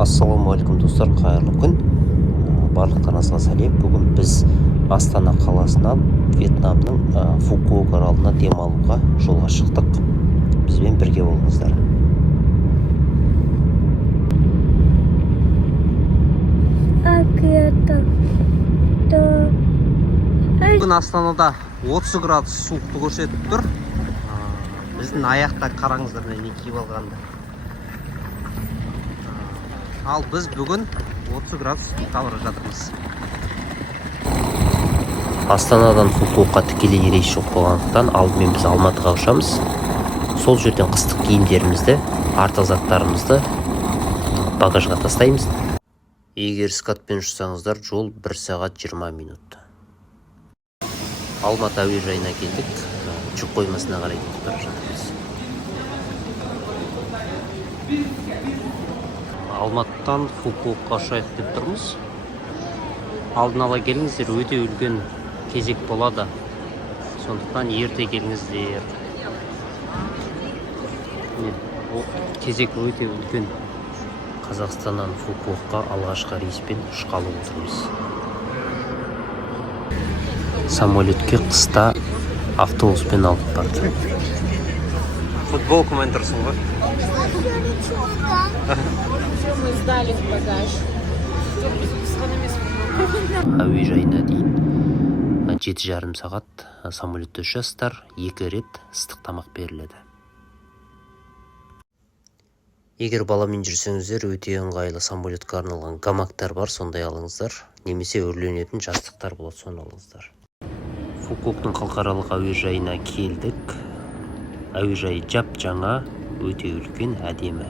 Ассалаумағалейкум достар, қайырлы күн. Барлықтарыңызға сәлем. Бүгін біз Астана қаласынан Вьетнамның Фукуок аралына демалуға жолға шықтық. Бізбен бірге болыңыздар. Бүгін Астанада 30 градус суықты көрсетіп тұр. Біздің аяқта қараңыздар, не киіп алғанды. Ал біз бүгін 30 градус бара жатырмыз. Астанадан Фукуокқа тікелей рейс жоқ болғандықтан алдымен біз Алматыға ұшамыз. Сол жерден қыстық киімдерімізді, артық заттарымызды багажға тастаймыз. Егер скатпен ұшсаңыздар, жол 1 сағат 20 минут. Алматы әуежайына келдік. Жүк қоймасына қарай кетіп бара жатырмыз. Алматыдан Фукуокқа ұшайық деп тұрмыз. Алдын ала келіңіздер, өте үлкен кезек болады. Сондықтан ерте келіңіздер. Кезек өте үлкен. Қазақстаннан Фукуокқа алғашқы рейспен ұшқалы отырмыз. Самолетке қыста автобуспен алып барды. Футболкамен тұрсың ғой? Мы сдали в багаж. Әуежайына дейін 7,5 сағат самолетте ұшасыздар, 2 рет ыстық тамақ беріледі. Егер баламен жүрсеңіздер, өте ыңғайлы самолетке арналған гамактар бар, сондай алыңыздар. Немесе өрленетін жастықтар болады, соны алыңыздар. Фукуоктың халықаралық әуежайына келдік. Әуежай жап-жаңа, өте үлкен, әдемі.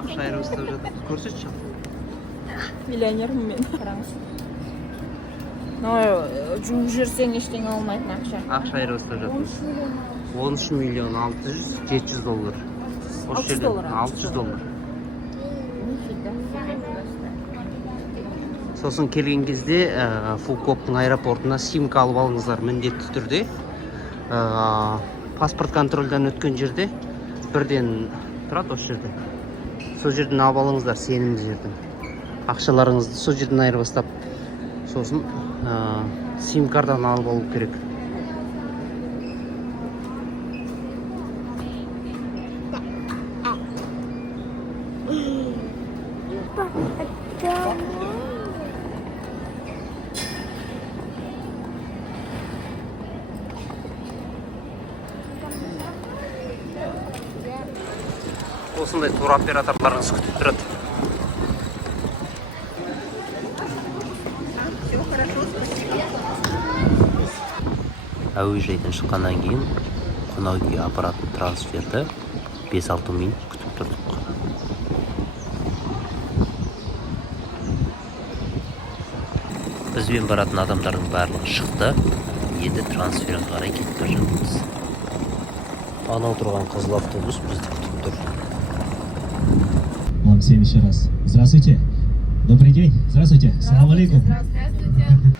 Ақша айырбастап жатыр. Көрсетші. Миллионермін мен. Қараңыз. Жуып жүрсең ештеңе алмайтын ақша. Ақша айырбастап жатыр. 13 миллион 600, 700 доллар. 600 доллар. 600 доллар. Сосын келген кезде Фукуоктың аэропортына симка алып алыңыздар міндетті түрде. Паспорт контрольдан өткен жерде бірден тұрады осы жерде. Сол жерден алып алыңыздар, сенімді жерден. Ақшаларыңызды сол жерден айырбастап, сосын сим-кардан алып алу керек. Осындай тур операторларыңыз күтіп тұрады. Әуежайдан шыққаннан кейін қонақ үйге апаратын трансферді 5-6 минут күтіп тұрдық. Бізбен баратын адамдардың барлығы шықты. Енді трансферге қарай кетіп бара жатырмыз. Анау тұрған қызыл автобус бізді күтіп тұр. Вам всем еще раз. Здравствуйте. Добрый день. Здравствуйте. Салам алейкум.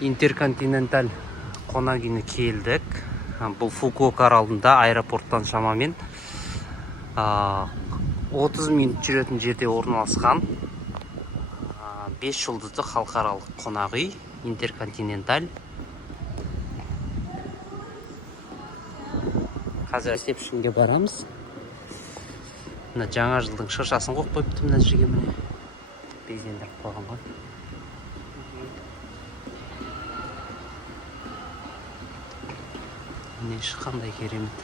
Интерконтиненталь қонақ үйіне келдік. Бұл Фукуок аралында аэропорттан шамамен 30 минут жүретін жерде орналасқан 5 жұлдызды халықаралық қонақ үй Интерконтиненталь. Қазір ресепшнге барамыз. Мына жаңа жылдың шыршасын қойып қойыпты мына жерге, міне безендіріп қойған ғой. Міне қандай керемет.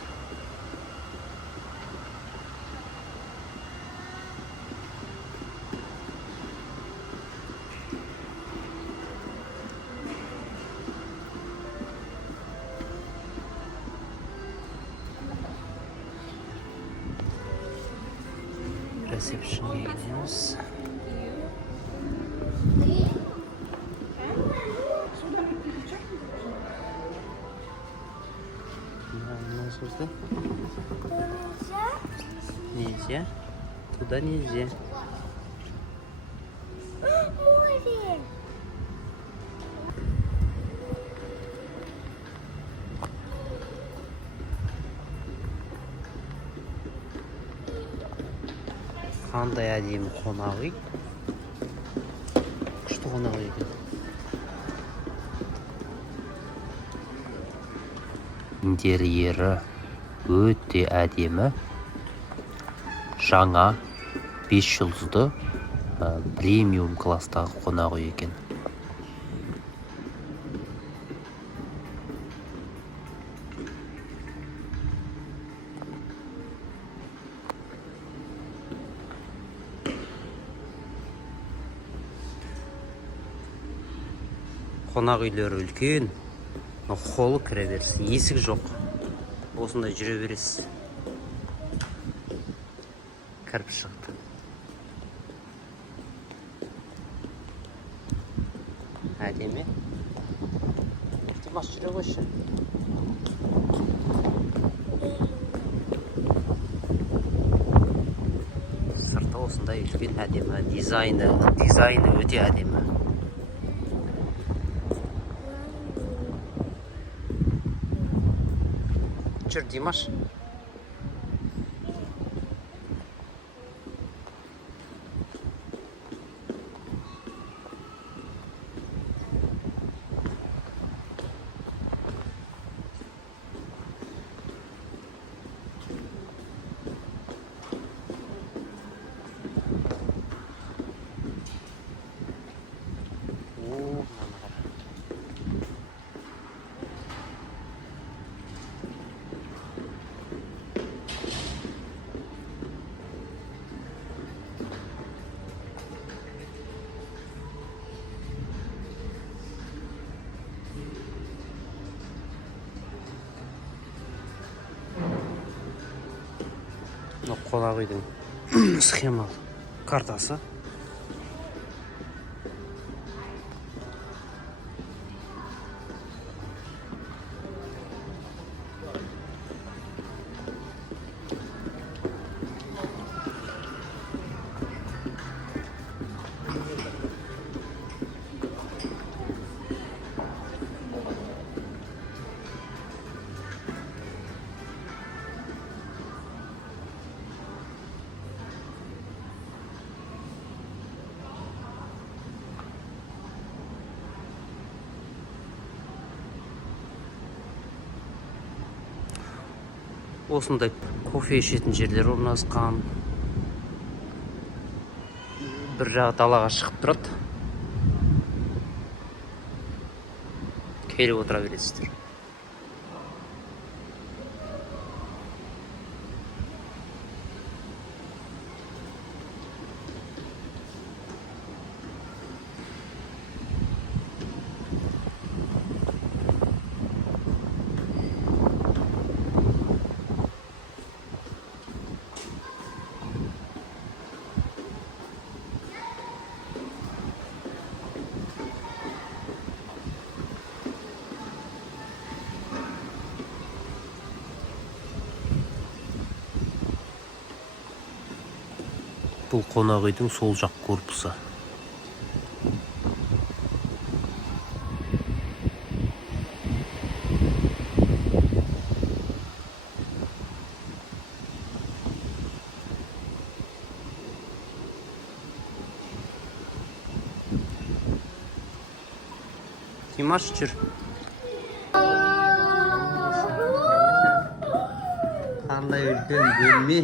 Ресепшнге келеміз. Нельзя. Туда нельзя. Море. Қандай әдемі қонақ үй. Күшті қонақ үй екен. Интерьері өте әдемі. Жаңа 5 жұлдызды премиум класстағы қонақ үй екен. Қонақ үйлері үлкен, холлы кіре бересіз, есік жоқ. Осындай жүре бересіз. Кіріп шықты. Әдемі. Димаш жүре қойшы. Сырты осындай үлкен әдемі, дизайны өте әдемі. Жүр, Димаш. Қонақ үйдің схемалық картасы. Осындай кофе ішетін жерлер орналасқан. Бір жағы далаға шығып тұрады. Келіп отыра бересіздер. Бұл қонақ үйдің сол жақ корпусы. Димаш, жүр. Қандай үлкен бөлме.